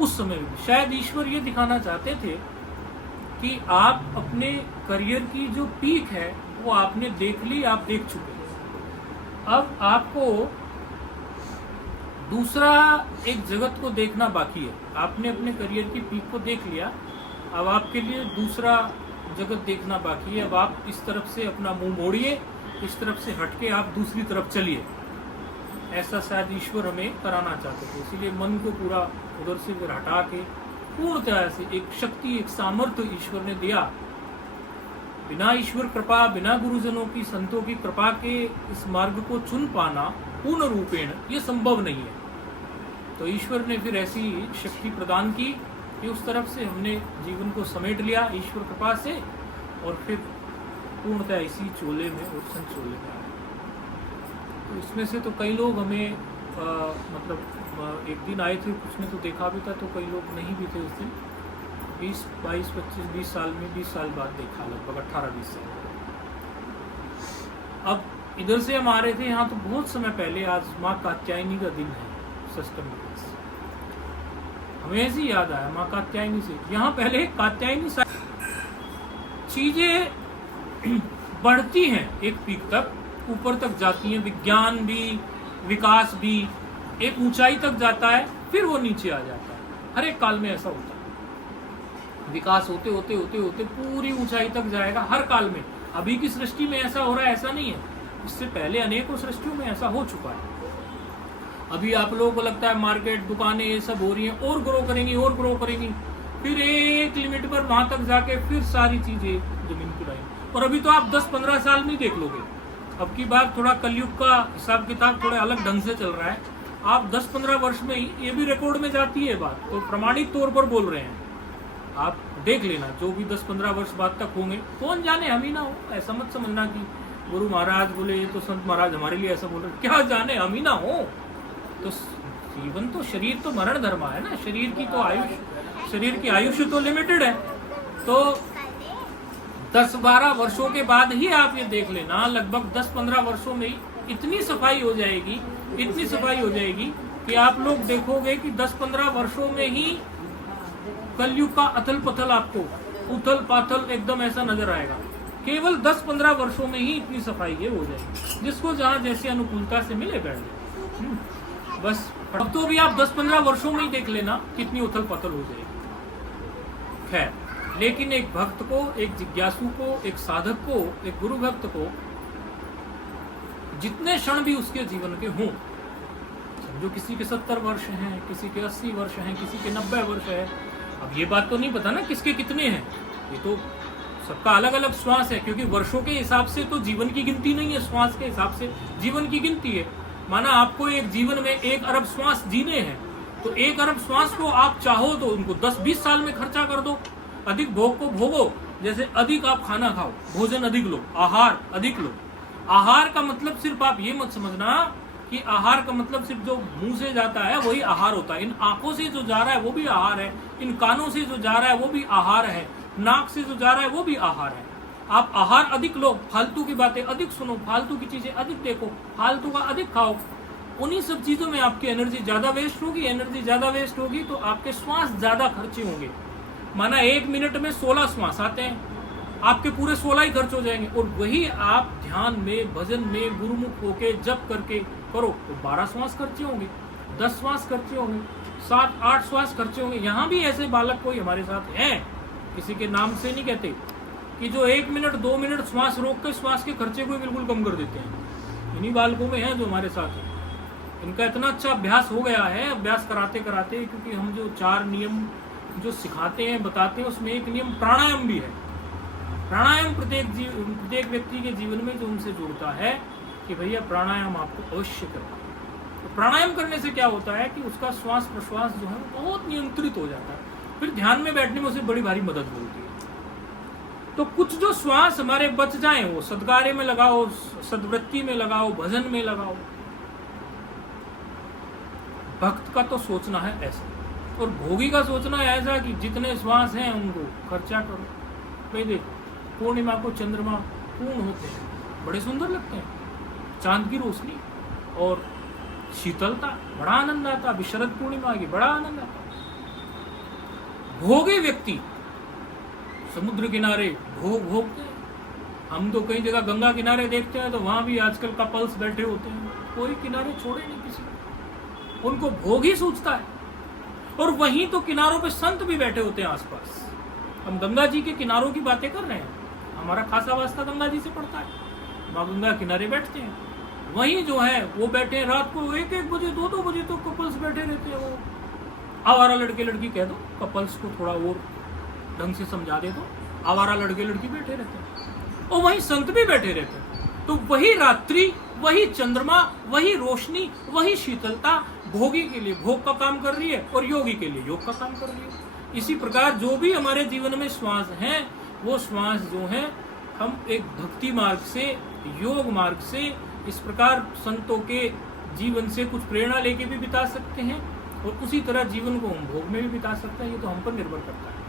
उस समय भी शायद ईश्वर ये दिखाना चाहते थे कि आप अपने करियर की जो पीक है वो आपने देख ली, आप देख चुके हैं। अब आपको दूसरा एक जगत को देखना बाकी है। आपने अपने करियर की पीक को देख लिया, अब आपके लिए दूसरा जगत देखना बाकी है। अब आप इस तरफ से अपना मुंह मोड़िए, इस तरफ से हटके आप दूसरी तरफ चलिए। ऐसा शायद ईश्वर हमें कराना चाहते थे। इसीलिए मन को पूरा उधर से फिर हटा के पूर्णतः से एक शक्ति, एक सामर्थ्य ईश्वर ने दिया। बिना ईश्वर कृपा, बिना गुरुजनों की, संतों की कृपा के इस मार्ग को चुन पाना पूर्ण रूपेण ये संभव नहीं है। तो ईश्वर ने फिर ऐसी शक्ति प्रदान की कि उस तरफ से हमने जीवन को समेट लिया ईश्वर कृपा से, और फिर पूर्णतः इसी चोले में और संचोले में आए। तो इसमें से तो कई लोग हमें मतलब एक दिन आए थे, कुछ ने तो देखा भी था, तो कई लोग नहीं भी थे उस दिन। 20, 22, 25, 20 साल में, 20 साल बाद देखा, लगभग 18-20 साल। अब इधर से हम आ रहे थे यहाँ, तो बहुत समय पहले, आज माँ कात्यायनी का दिन है, षष्ठमी दिवस। हमें ऐसी याद आया माँ कात्यायनी से। यहाँ पहले कात्यायनी चीजें बढ़ती हैं, एक पीक तक ऊपर तक जाती हैं, विज्ञान भी, विकास भी एक ऊंचाई तक जाता है, फिर वो नीचे आ जाता है। हर एक काल में ऐसा होता है, विकास होते होते होते होते पूरी ऊंचाई तक जाएगा हर काल में। अभी की सृष्टि में ऐसा हो रहा है, ऐसा नहीं है, इससे पहले अनेकों सृष्टियों में ऐसा हो चुका है। अभी आप लोगों को लगता है मार्केट, दुकानें ये सब हो रही हैं, और ग्रो करेंगी और ग्रो करेंगी, फिर एक लिमिट पर वहां तक जाके फिर सारी चीजें जमीन पर आएंगी। और अभी तो आप 10-15 साल में देख लोगे। अब की बार थोड़ा कलयुग का हिसाब किताब थोड़ा अलग ढंग से चल रहा है। आप 10-15 वर्ष में ही ये भी रिकॉर्ड में जाती है बात, तो प्रमाणित तौर पर बोल रहे हैं। आप देख लेना, जो भी 10-15 वर्ष बाद तक होंगे, कौन जाने, हम ही ना हो। ऐसा मत समझना कि गुरु महाराज बोले तो संत महाराज हमारे लिए ऐसा बोल रहे, क्या जाने, हम ही ना हो। तो जीवन तो, शरीर तो मरण धर्म है ना, शरीर की तो आयुष, शरीर की आयुष्य तो लिमिटेड है। तो 10-12 वर्षों के बाद ही आप ये देख लेना, लगभग 10-15 वर्षों में इतनी सफाई हो जाएगी, इतनी सफाई हो जाएगी कि आप लोग देखोगे कि 10-15 वर्षों में ही कलयुग का अथल पथल, आपको उथल पाथल एकदम ऐसा नजर आएगा। केवल 10-15 वर्षों में ही इतनी सफाई ये हो जाएगी, जिसको जहां जैसी अनुकूलता से मिले बैठ जाए। बस अब तो भी आप 10-15 वर्षों में ही देख लेना कितनी उथल पथल हो जाएगी। खैर, लेकिन एक भक्त को, एक जिज्ञासु को, एक साधक को, एक गुरु भक्त को जितने क्षण भी उसके जीवन के हों, समझो किसी के 70 वर्ष हैं, किसी के 80 वर्ष हैं, किसी के 90 वर्ष है। अब ये बात तो नहीं पता ना किसके कितने हैं, ये तो सबका अलग अलग श्वास है, क्योंकि वर्षों के हिसाब से तो जीवन की गिनती नहीं है, श्वास के हिसाब से जीवन की गिनती है। माना आपको एक जीवन में 1 अरब श्वास जीने हैं, तो 1 अरब श्वास को आप चाहो तो उनको 10-20 साल में खर्चा कर दो। अधिक भोग को भोगो, जैसे अधिक आप खाना खाओ, भोजन अधिक लो, आहार अधिक लो। आहार का मतलब सिर्फ आप ये मत समझना कि आहार का मतलब सिर्फ जो मुंह से जाता है वही आहार होता है। इन आंखों से जो जा रहा है वो भी आहार है, इन कानों से जो जा रहा है वो भी आहार है, नाक से जो जा रहा है वो भी आहार है। आप आहार अधिक लो, फालतू की बातें अधिक सुनो, फालतू की चीजें अधिक देखो, फालतू का अधिक खाओ, उन्हीं सब चीजों में आपकी एनर्जी ज्यादा वेस्ट होगी। एनर्जी ज्यादा वेस्ट होगी तो आपके श्वास ज्यादा खर्चे होंगे। माना 1 मिनट में 16 श्वास आते हैं, आपके पूरे 16 ही खर्च हो जाएंगे। और वही आप ध्यान में, भजन में गुरुमुख होके जप करके करो तो 12 श्वास खर्चे होंगे, 10 श्वास खर्चे होंगे, 7-8 श्वास खर्चे होंगे। यहाँ भी ऐसे बालक कोई हमारे साथ हैं, किसी के नाम से नहीं कहते, कि जो 1 मिनट 2 मिनट श्वास रोक के श्वास के खर्चे को बिल्कुल कम कर देते हैं। इन्हीं बालकों में हैं जो हमारे साथ हैं। इनका इतना अच्छा अभ्यास हो गया है, अभ्यास कराते कराते, क्योंकि हम जो 4 नियम जो सिखाते हैं, बताते हैं, उसमें एक नियम प्राणायाम भी है। प्राणायाम प्रत्येक व्यक्ति के जीवन में जो उनसे जुड़ता है कि भैया प्राणायाम आपको अवश्य करना। तो प्राणायाम करने से क्या होता है कि उसका श्वास प्रश्वास जो है बहुत नियंत्रित हो जाता है, फिर ध्यान में बैठने में उसे बड़ी भारी मदद मिलती है। तो कुछ जो श्वास हमारे बच जाए, वो सद्कार्य में लगाओ, सद्वृत्ति में लगाओ, भजन में लगाओ। भक्त का तो सोचना है ऐसा, और भोगी का सोचना है ऐसा कि जितने श्वास हैं उनको खर्चा करो। भाई देखो, पूर्णिमा को चंद्रमा पूर्ण होते हैं, बड़े सुंदर लगते हैं, चांद की रोशनी और शीतलता, बड़ा आनंद आता। अभी शरद पूर्णिमा की बड़ा आनंद आता। भोगी व्यक्ति समुद्र किनारे भोग भोगते हैं। हम तो कई जगह गंगा किनारे देखते हैं तो वहां भी आजकल कपल्स बैठे होते हैं, कोई किनारे छोड़े नहीं किसी को, उनको भोग ही सूझता है। और वहीं तो किनारों पे संत भी बैठे होते हैं आसपास। हम गंगा जी के किनारों की बातें कर रहे हैं, हमारा खासा वास्ता गंगा जी से पड़ता है, माँ गंगा किनारे बैठते हैं। वहीं जो है वो बैठे हैं रात को 1-1 बजे 2-2 बजे तो कपल्स बैठे रहते हैं। वो आवारा लड़के लड़की कह दो, कपल्स को थोड़ा और ढंग से समझा दे दो, आवारा लड़के लड़की बैठे रहते हैं और वहीं संत भी बैठे रहते हैं। तो वही रात्रि, वही चंद्रमा, वही रोशनी, वही शीतलता भोगी के लिए भोग का काम कर रही है और योगी के लिए योग का काम कर रही है। इसी प्रकार जो भी हमारे जीवन में श्वास हैं, वो श्वास जो है हम एक भक्ति मार्ग से, योग मार्ग से, इस प्रकार संतों के जीवन से कुछ प्रेरणा लेके भी बिता सकते हैं और उसी तरह जीवन को हम भोग में भी बिता सकते हैं। ये तो हम पर निर्भर करता है।